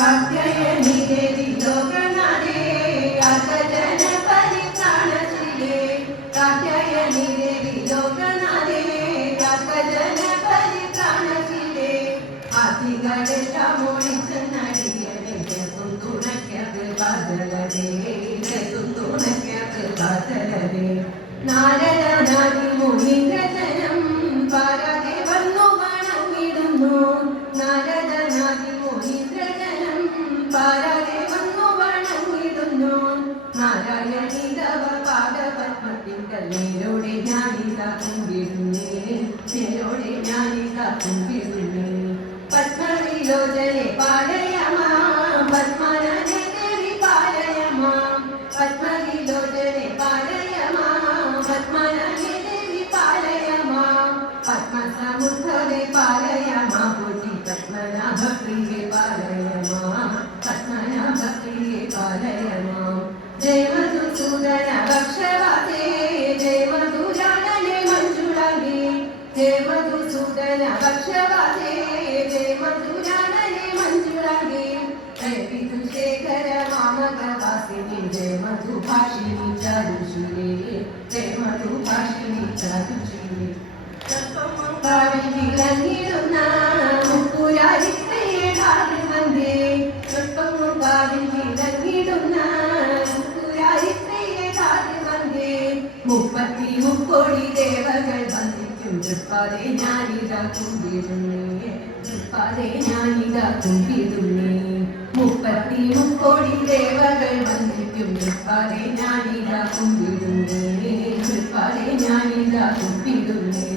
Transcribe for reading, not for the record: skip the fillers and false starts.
कात्यायनी देवी लोकनाथे अर्थजन परित्राणशीले कात्यायनी देवी लोकनाथे अर्थजन परित्राणशीले आदिगणेश मोळिचनडियने तुंतुणक्यद बादलदे तुंतुणक्यद बादलदे നാരദനാദി മുനീന്ദ്രജനം പാരാതെ വന്നു വണങ്ങിടുന്നു നാരദനാദി മുനീന്ദ്രജനം പാരാതെ വന്നു വണങ്ങിടുന്നു നാരായണീതവ പാദപത്മത്തിങ്കൽ നേരോടെ ഞാനിതാ കുമ്പിടുന്നേ നേരോടെ ഞാനിതാ കുമ്പിടുന്നേ പത്മവിലോചനെ പാലയമാം പത്മനാഭേ ദേവി പാലയമാം പത്മവിലോചനെ पद्मनाभे देवी पालय मां पद्मसमुद्रे पालय मां पूजी पद्मनाभ प्रिये पालय मां पद्मनाभ प्रिये पालय मां जय मधुसूदन वक्षवाते जय मधुजानने मंजुळागे जय मधुसूदन वक्षवाते जय मधुजानने मंजुळागे जय विदुशेखर मामकवासिनी जय मधुभाषिणी चारुशीले जय मधुभाषिणी चारुशीले चट्टमंगाविल विलंगिडुन्न मुक्कुरारित्रये धारि वन्दे चट्टमंगाविल विलंगिडुन्न मुक्कुरारित्रये धारि वन्दे मुप्पत्ति मुक्कोडि देवകൾ വന്ദിക്കും തൃപ്പാതെ ഞാനിതാ കുമ്പിടുന്നേ തൃപ്പാതെ ഞാനിതാ കുമ്പിടുന്നേ മുപ്പത്തി മുക്കോടി ദേവകൾ വന്ദിക്കും തൃപ്പാതെ ഞാനിതാ കുമ്പിടുന്നേ തൃപ്പാതെ ഞാനിതാ കുമ്പിടുന്നേ